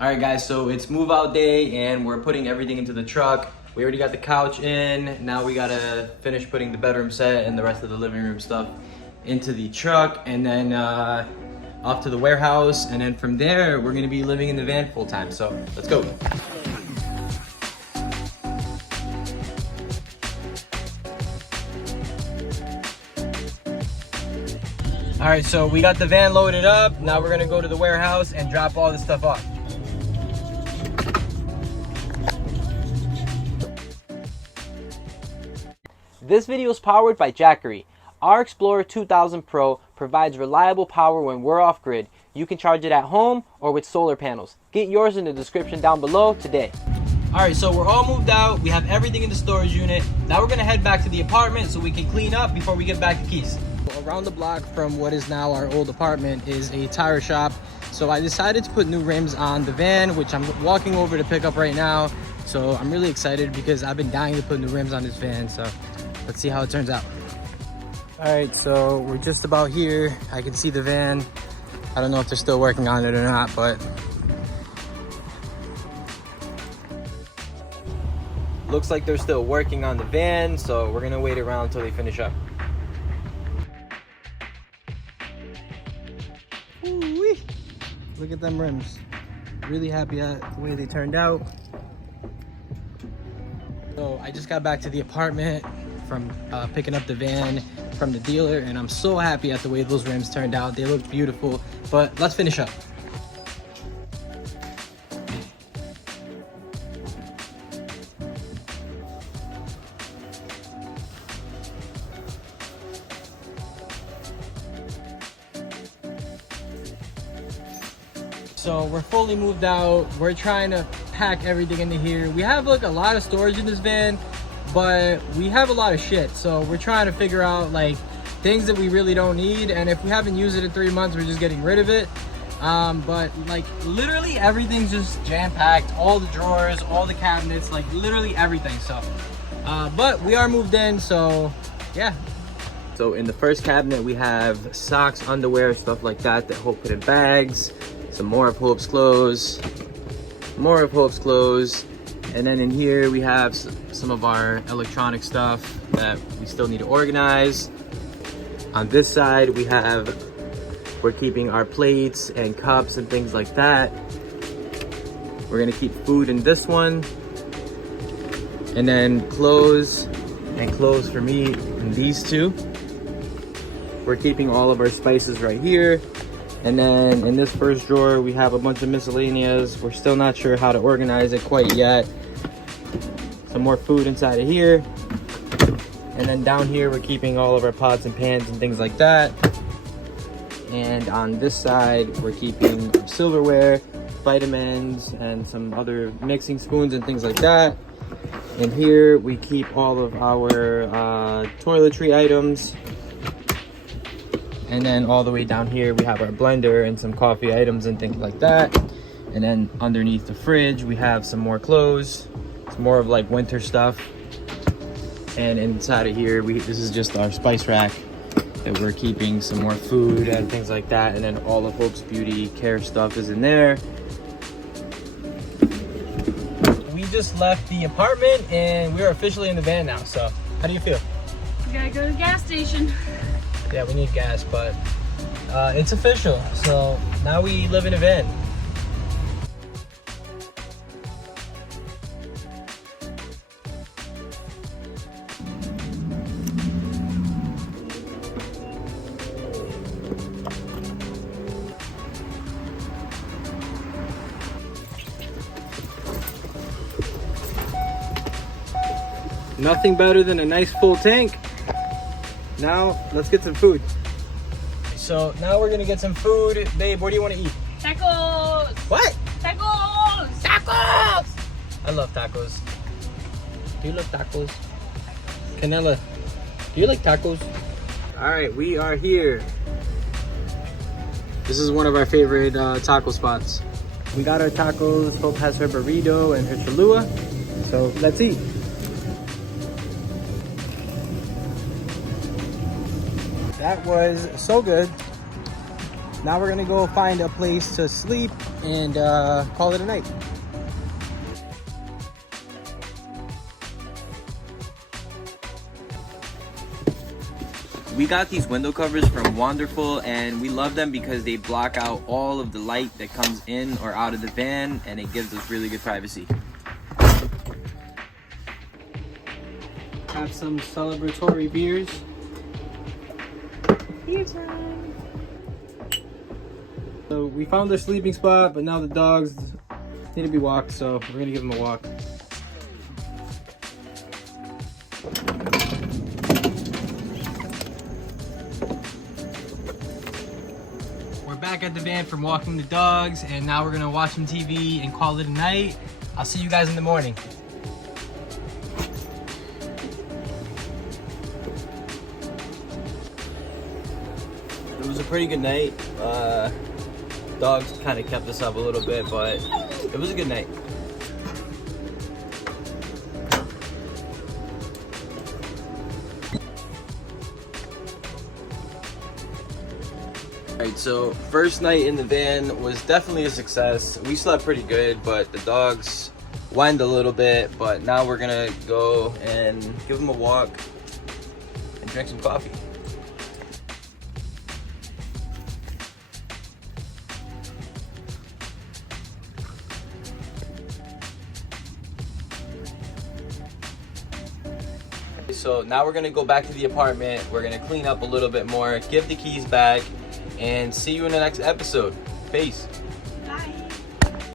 All right, guys, so it's move out day and we're putting everything into the truck. We already got the couch in. Now we gotta finish putting the bedroom set and the rest of the living room stuff into the truck, and then off to the warehouse. And then from there, we're gonna be living in the van full time. So let's go. All right, so we got the van loaded up. Now we're gonna go to the warehouse and drop all this stuff off. This video is powered by Jackery. Our Explorer 2000 Pro provides reliable power when we're off grid. You can charge it at home or with solar panels. Get yours in the description down below today. All right, so we're all moved out. We have everything in the storage unit. Now we're gonna head back to the apartment so we can clean up before we get back the keys. Around the block from what is now our old apartment is a tire shop. So I decided to put new rims on the van, which I'm walking over to pick up right now. So I'm really excited because I've been dying to put new rims on this van. So let's see how it turns out. All right, so we're just about here. I can see the van. I don't know if they're still working on it or not, but looks like they're still working on the van. So we're gonna wait around until they finish up. Ooh-wee. Look at them rims. Really happy at the way they turned out. So I just got back to the apartment from picking up the van from the dealer, and I'm so happy at the way those rims turned out. They look beautiful, but let's finish up. So we're fully moved out. We're trying to pack everything into here. We have like a lot of storage in this van, but we have a lot of shit. So we're trying to figure out like things that we really don't need. And if we haven't used it in 3 months, we're just getting rid of it. But like literally everything's just jam-packed. All the drawers, all the cabinets, like literally everything. So, but we are moved in, so yeah. So in the first cabinet, we have socks, underwear, stuff like that Hope put in bags. Some more of Hope's clothes, more of Hope's clothes. And then in here we have some of our electronic stuff that we still need to organize. On this side we're keeping our plates and cups and things like that. We're gonna keep food in this one. And then clothes for me in these two. We're keeping all of our spices right here. And then in this first drawer, we have a bunch of miscellaneous. We're still not sure how to organize it quite yet. Some more food inside of here. And then down here, we're keeping all of our pots and pans and things like that. And on this side, we're keeping silverware, vitamins, and some other mixing spoons and things like that. And here, we keep all of our toiletry items. And then all the way down here, we have our blender and some coffee items and things like that. And then underneath the fridge, we have some more clothes. It's more of like winter stuff. And inside of here, this is just our spice rack that we're keeping some more food and things like that. And then all of Hope's beauty care stuff is in there. We just left the apartment and we're officially in the van now. So how do you feel? We gotta go to the gas station. Yeah, we need gas, but it's official. So now we live in a van. Nothing better than a nice full tank. Now, let's get some food. So now we're gonna get some food. Babe, what do you want to eat? Tacos! What? Tacos! Tacos! I love tacos. Do you love tacos? Canela, do you like tacos? All right, we are here. This is one of our favorite taco spots. We got our tacos. Hope has her burrito and her Cholula. So let's eat. That was so good. Now we're gonna go find a place to sleep and call it a night. We got these window covers from WANDERFUL, and we love them because they block out all of the light that comes in or out of the van, and it gives us really good privacy. Have some celebratory beers. Beer time. So we found their sleeping spot, but now the dogs need to be walked, so we're gonna give them a walk. We're back at the van from walking the dogs, and now we're gonna watch some TV and call it a night. I'll see you guys in the morning. It was a pretty good night. Dogs kind of kept us up a little bit, but it was a good night. Alright, so first night in the van was definitely a success. We slept pretty good, but the dogs whined a little bit. But now we're gonna go and give them a walk and drink some coffee. So now we're gonna go back to the apartment. We're gonna clean up a little bit more, give the keys back, and see you in the next episode. Peace.